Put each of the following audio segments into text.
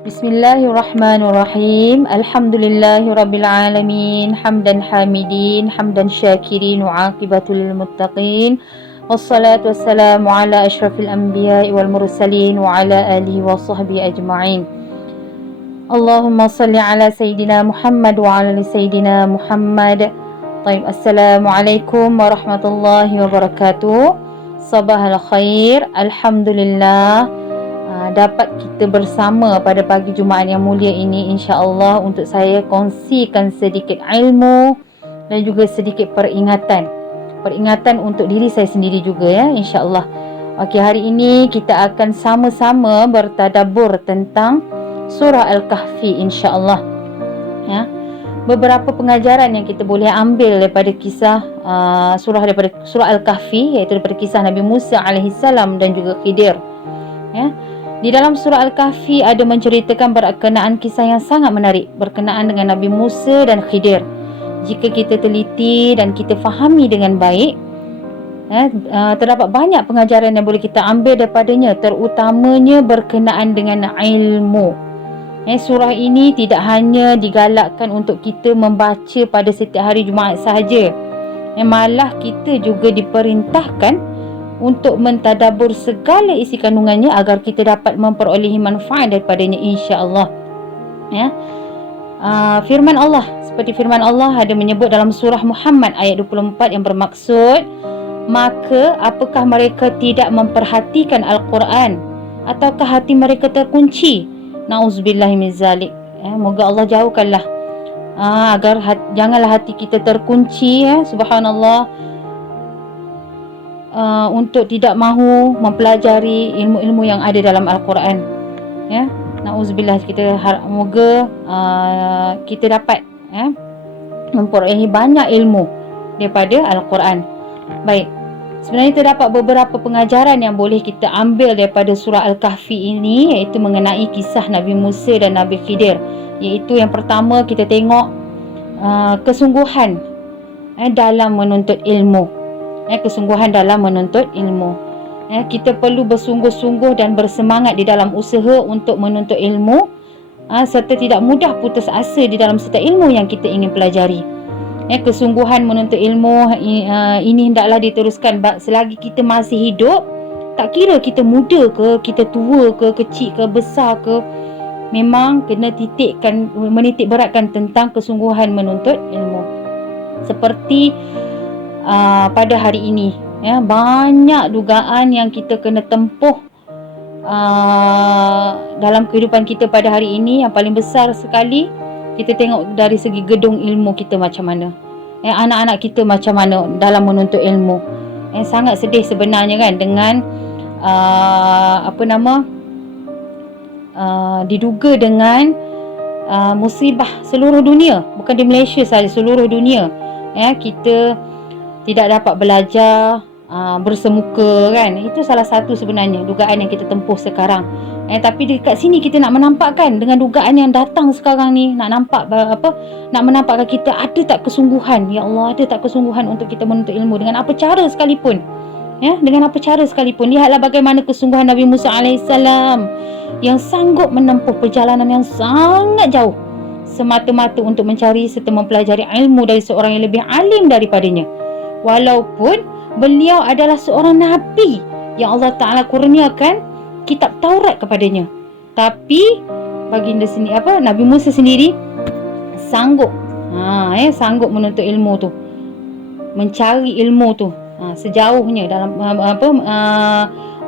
Bismillahirrahmanirrahim. Alhamdulillahirabbil alamin. Hamdan hamidin, hamdan syakirin wa aqibatul lil muttaqin. Wassalatu wassalamu ala asyrafil anbiya'i wal mursalin wa ala alihi wa sahbihi ajma'in. Allahumma salli ala sayyidina Muhammad wa ala ali sayyidina Muhammad. Taib. Assalamualaikum warahmatullahi wabarakatuh. Sabahal khair. Alhamdulillah, dapat kita bersama pada pagi Jumaat yang mulia ini, insya-Allah, untuk saya kongsikan sedikit ilmu dan juga sedikit peringatan untuk diri saya sendiri juga, ya, insya-Allah. Okey, hari ini kita akan sama-sama bertadabbur tentang surah Al-Kahfi, insya-Allah, ya. Beberapa pengajaran yang kita boleh ambil daripada kisah daripada surah Al-Kahfi, iaitu daripada kisah Nabi Musa alaihissalam dan juga Khidir, ya. Di dalam surah Al-Kahfi ada menceritakan berkenaan kisah yang sangat menarik berkenaan dengan Nabi Musa dan Khidir. Jika kita teliti dan kita fahami dengan baik, terdapat banyak pengajaran yang boleh kita ambil daripadanya, terutamanya berkenaan dengan ilmu. Surah ini tidak hanya digalakkan untuk kita membaca pada setiap hari Jumaat sahaja, malah kita juga diperintahkan untuk mentadabbur segala isi kandungannya agar kita dapat memperolehi manfaat daripadanya, insya-Allah, ya. Firman Allah, seperti firman Allah ada menyebut dalam surah Muhammad ayat 24 yang bermaksud, maka apakah mereka tidak memperhatikan Al-Quran, ataukah hati mereka terkunci? Nauzubillahi min zalik. Moga Allah jauhkanlah agar janganlah hati kita terkunci, ya, subhanallah, untuk tidak mahu mempelajari ilmu-ilmu yang ada dalam Al-Quran, ya. Nauzubillah, moga kita dapat, ya, memperolehi banyak ilmu daripada Al-Quran. Baik, sebenarnya terdapat beberapa pengajaran yang boleh kita ambil daripada surah Al-Kahfi ini, iaitu mengenai kisah Nabi Musa dan Nabi Khidir. Iaitu yang pertama, kita tengok kesungguhan dalam menuntut ilmu. Kesungguhan dalam menuntut ilmu. Kita perlu bersungguh-sungguh dan bersemangat di dalam usaha untuk menuntut ilmu, serta tidak mudah putus asa di dalam setiap ilmu yang kita ingin pelajari. Kesungguhan menuntut ilmu ini hendaklah diteruskan selagi kita masih hidup. Tak kira kita muda ke, kita tua ke, kecil ke, besar ke, memang kena menitik beratkan tentang kesungguhan menuntut ilmu. Seperti pada hari ini, ya, banyak dugaan yang kita kena tempuh dalam kehidupan kita pada hari ini. Yang paling besar sekali, kita tengok dari segi gedung ilmu kita macam mana, anak-anak kita macam mana dalam menuntut ilmu. Sangat sedih sebenarnya, kan, dengan diduga dengan musibah seluruh dunia, bukan di Malaysia sahaja, seluruh dunia. Kita tidak dapat belajar bersemuka, kan. Itu salah satu sebenarnya dugaan yang kita tempuh sekarang. Tapi dekat sini kita nak menampakkan dengan dugaan yang datang sekarang ni, nak menampakkan kita ada tak kesungguhan, ya Allah, ada tak kesungguhan untuk kita menuntut ilmu dengan apa cara sekalipun. Dengan apa cara sekalipun. Lihatlah bagaimana kesungguhan Nabi Musa alaihissalam yang sanggup menempuh perjalanan yang sangat jauh semata-mata untuk mencari serta mempelajari ilmu dari seorang yang lebih alim daripadanya. Walaupun beliau adalah seorang Nabi yang Allah Ta'ala kurniakan kitab Taurat kepadanya, tapi baginda sendiri, Nabi Musa sendiri sanggup sanggup menuntut ilmu tu, mencari ilmu tu sejauhnya dalam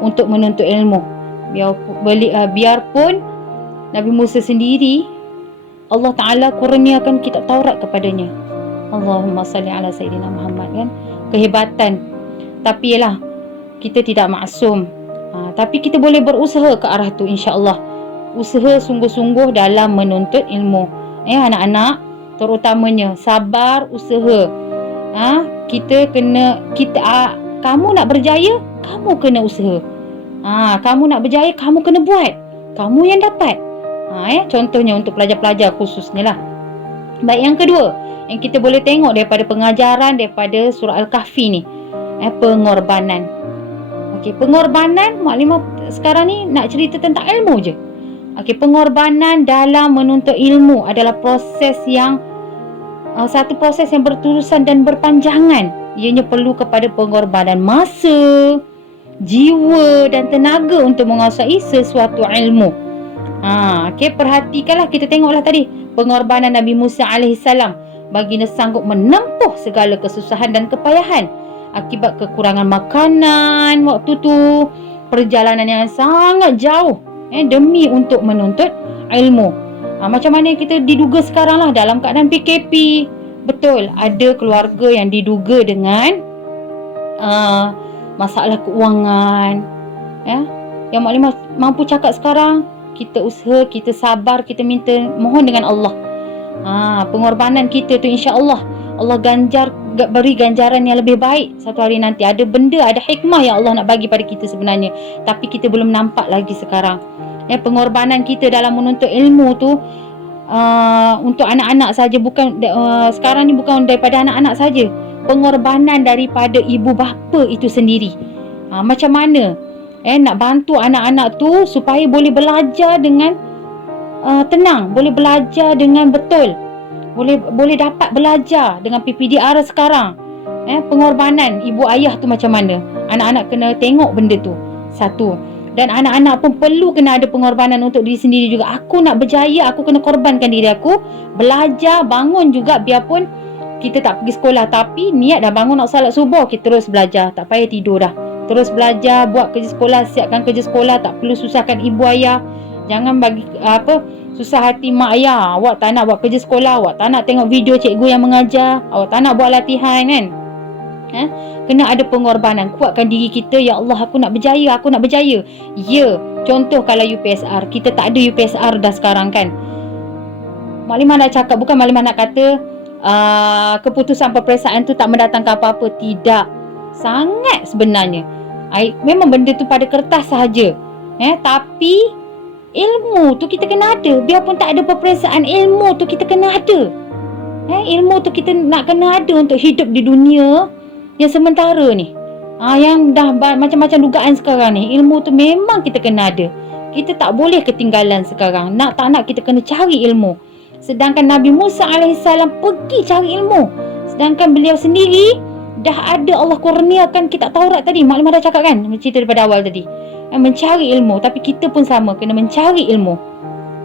untuk menuntut ilmu. Biarpun Nabi Musa sendiri Allah Ta'ala kurniakan kitab Taurat kepadanya. Allahumma salli ala sayyidina Muhammad, kan. Kehebatan. Tapi yalah, kita tidak maksum. Tapi kita boleh berusaha ke arah tu, insya-Allah. Usaha sungguh-sungguh dalam menuntut ilmu. Anak-anak terutamanya sabar, usaha. Kamu nak berjaya, kamu kena usaha. Kamu nak berjaya, kamu kena buat. Kamu yang dapat. Contohnya untuk pelajar-pelajar khususnya lah. Baik, yang kedua yang kita boleh tengok daripada pengajaran daripada surah Al-Kahfi ni, pengorbanan. Pengorbanan, maklimah sekarang ni nak cerita tentang ilmu je. Okey, pengorbanan dalam menuntut ilmu adalah proses yang satu proses yang berterusan dan berpanjangan. Ianya perlu kepada pengorbanan masa, jiwa dan tenaga untuk menguasai sesuatu ilmu. Okey, perhatikanlah, kita tengoklah tadi pengorbanan Nabi Musa alaihissalam. Baginda sanggup menempuh segala kesusahan dan kepayahan akibat kekurangan makanan waktu tu, perjalanan yang sangat jauh demi untuk menuntut ilmu. Macam mana kita diduga sekarang lah dalam keadaan PKP. Betul, ada keluarga yang diduga dengan masalah keuangan, yang maklimah mampu cakap sekarang, kita usaha, kita sabar, kita minta, mohon dengan Allah. Pengorbanan kita tu insya-Allah Allah beri ganjaran yang lebih baik satu hari nanti. Ada benda, ada hikmah yang Allah nak bagi pada kita sebenarnya, tapi kita belum nampak lagi sekarang. Pengorbanan kita dalam menuntut ilmu tu untuk anak-anak saja, bukan sekarang ni bukan daripada anak-anak saja, pengorbanan daripada ibu bapa itu sendiri. Macam mana nak bantu anak-anak tu supaya boleh belajar dengan tenang, boleh belajar dengan betul, boleh dapat belajar dengan PPDR sekarang. Pengorbanan ibu ayah tu macam mana? Anak-anak kena tengok benda tu. Satu. Dan anak-anak pun perlu kena ada pengorbanan untuk diri sendiri juga. Aku nak berjaya, aku kena korbankan diri aku, belajar, bangun juga, biarpun kita tak pergi sekolah, tapi niat dah bangun nak salat subuh, kita terus belajar, tak payah tidur dah, terus belajar, buat kerja sekolah, siapkan kerja sekolah, tak perlu susahkan ibu ayah. Jangan bagi susah hati mak ayah. Awak tak nak buat kerja sekolah, awak tak nak tengok video cikgu yang mengajar, awak tak nak buat latihan kan. Kena ada pengorbanan, kuatkan diri kita. Ya Allah, aku nak berjaya, aku nak berjaya. Ya, contoh kalau UPSR, kita tak ada UPSR dah sekarang kan. Maklimah nak cakap, bukan maklimah nak kata keputusan peperiksaan tu tak mendatangkan apa-apa. Tidak, sangat sebenarnya. Memang benda tu pada kertas sahaja, tapi ilmu tu kita kena ada. Biarpun tak ada peperiksaan, ilmu tu kita kena ada. Ilmu tu kita nak kena ada untuk hidup di dunia yang sementara ni, yang dah macam-macam dugaan sekarang ni. Ilmu tu memang kita kena ada. Kita tak boleh ketinggalan sekarang. Nak tak nak kita kena cari ilmu. Sedangkan Nabi Musa alaihissalam pergi cari ilmu, sedangkan beliau sendiri dah ada Allah kurniakan kitab Taurat tadi. Maklimah dah cakap kan, cerita daripada awal tadi, mencari ilmu. Tapi kita pun sama, kena mencari ilmu.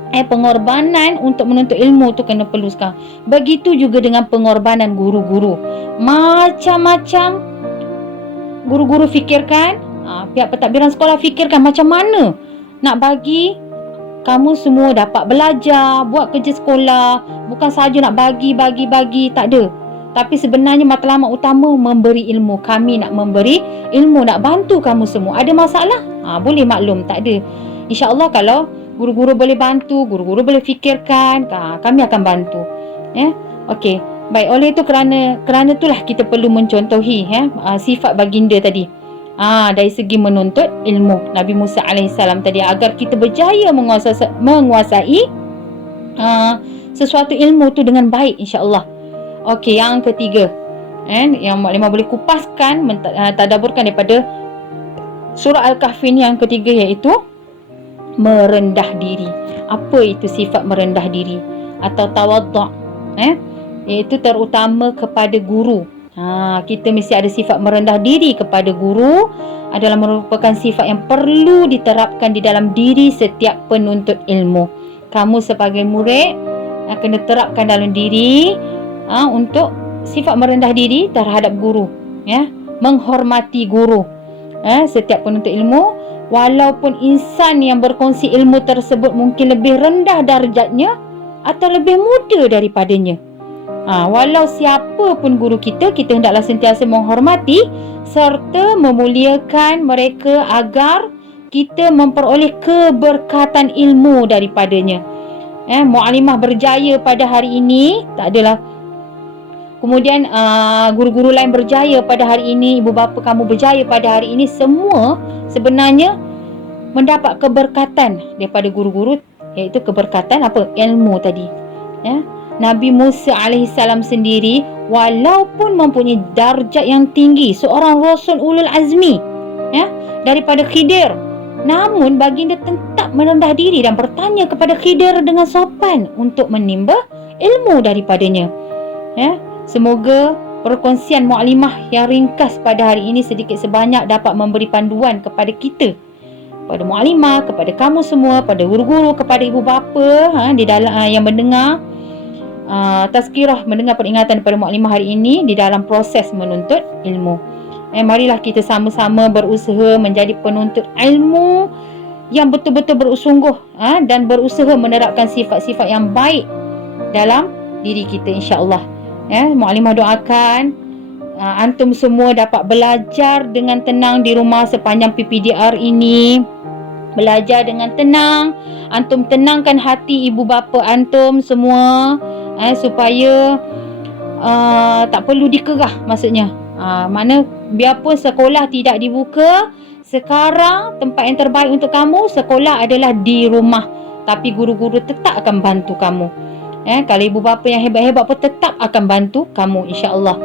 Pengorbanan untuk menuntut ilmu tu kena perlu sekarang. Begitu juga dengan pengorbanan guru-guru. Macam-macam guru-guru fikirkan, pihak pentadbiran sekolah fikirkan macam mana nak bagi kamu semua dapat belajar, buat kerja sekolah. Bukan sahaja nak bagi, tak ada. Tapi sebenarnya matlamat utama memberi ilmu. Kami nak memberi ilmu, nak bantu kamu semua. Ada masalah? Boleh maklum, tak ada. InsyaAllah kalau guru-guru boleh bantu, guru-guru boleh fikirkan, kami akan bantu. Okey. Baik, oleh itu kerana itulah kita perlu mencontohi sifat baginda tadi. Dari segi menuntut ilmu Nabi Musa alaihissalam tadi, agar kita berjaya menguasai sesuatu ilmu tu dengan baik, insya-Allah. Okey, yang ketiga, yang maklimah boleh kupaskan, tadaburkan daripada surah Al-Kahfi yang ketiga, iaitu merendah diri. Apa itu sifat merendah diri atau tawaddu'? Iaitu terutama kepada guru. Kita mesti ada sifat merendah diri kepada guru. Adalah merupakan sifat yang perlu diterapkan di dalam diri setiap penuntut ilmu. Kamu sebagai murid kena terapkan dalam diri untuk sifat merendah diri terhadap guru, menghormati guru. Setiap penuntut ilmu, walaupun insan yang berkongsi ilmu tersebut mungkin lebih rendah darjatnya atau lebih muda daripadanya, walau siapa pun guru kita, kita hendaklah sentiasa menghormati serta memuliakan mereka agar kita memperoleh keberkatan ilmu daripadanya. Mu'alimah berjaya pada hari ini, tak adalah kemudian guru-guru lain berjaya pada hari ini, ibu bapa kamu berjaya pada hari ini, semua sebenarnya mendapat keberkatan daripada guru-guru, iaitu keberkatan apa? Ilmu tadi. Nabi Musa alaihissalam sendiri walaupun mempunyai darjat yang tinggi, seorang rasul ulul azmi daripada Khidir, namun baginda tetap merendah diri dan bertanya kepada Khidir dengan sopan untuk menimba ilmu daripadanya. Semoga perkongsian Mukadimah yang ringkas pada hari ini sedikit sebanyak dapat memberi panduan kepada kita, kepada Mukadimah, kepada kamu semua, pada guru-guru, kepada ibu bapa di dalam yang mendengar tazkirah, mendengar peringatan daripada Mukadimah hari ini di dalam proses menuntut ilmu. Marilah kita sama-sama berusaha menjadi penuntut ilmu yang betul-betul bersungguh dan berusaha menerapkan sifat-sifat yang baik dalam diri kita, insya-Allah. Mukadimah doakan antum semua dapat belajar dengan tenang di rumah sepanjang PPDR ini. Belajar dengan tenang, antum tenangkan hati ibu bapa antum semua supaya tak perlu dikerah, maksudnya mana biarpun sekolah tidak dibuka, sekarang tempat yang terbaik untuk kamu sekolah adalah di rumah, tapi guru-guru tetap akan bantu kamu. Kalau ibu bapa yang hebat-hebat pun tetap akan bantu kamu, insya-Allah.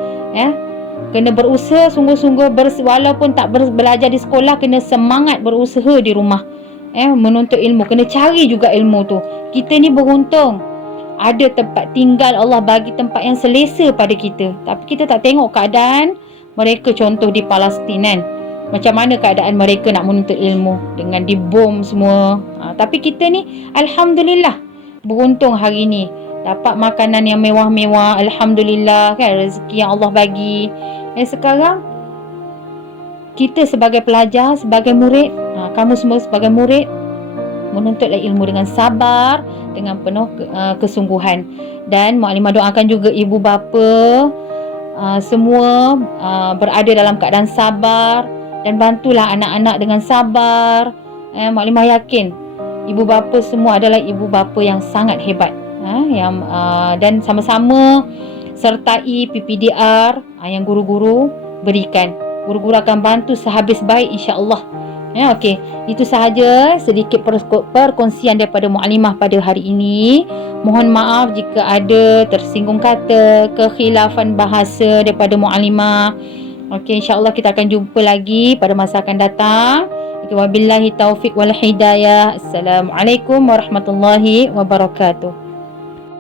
Kena berusaha sungguh-sungguh, walaupun tak belajar di sekolah, kena semangat berusaha di rumah. Menuntut ilmu, kena cari juga ilmu tu. Kita ni beruntung, ada tempat tinggal, Allah bagi tempat yang selesa pada kita. Tapi kita tak tengok keadaan mereka, contoh di Palestin kan, macam mana keadaan mereka nak menuntut ilmu dengan dibom semua. Tapi kita ni alhamdulillah beruntung hari ni dapat makanan yang mewah-mewah, alhamdulillah kan, rezeki yang Allah bagi. Sekarang kita sebagai pelajar, sebagai murid, kamu semua sebagai murid, menuntutlah ilmu dengan sabar, dengan penuh kesungguhan. Dan Mukadimah doakan juga ibu bapa semua berada dalam keadaan sabar, dan bantulah anak-anak dengan sabar. Mukadimah yakin ibu bapa semua adalah ibu bapa yang sangat hebat, dan sama-sama sertai PPDR yang guru-guru berikan. Guru-guru akan bantu sehabis baik, insya-Allah. Okey, itu sahaja sedikit perkongsian daripada Mukadimah pada hari ini. Mohon maaf jika ada tersinggung kata, kekhilafan bahasa daripada Mukadimah. Okey, insya-Allah kita akan jumpa lagi pada masa akan datang. Wabillahi taufiq wal hidayah. Assalamualaikum warahmatullahi wabarakatuh.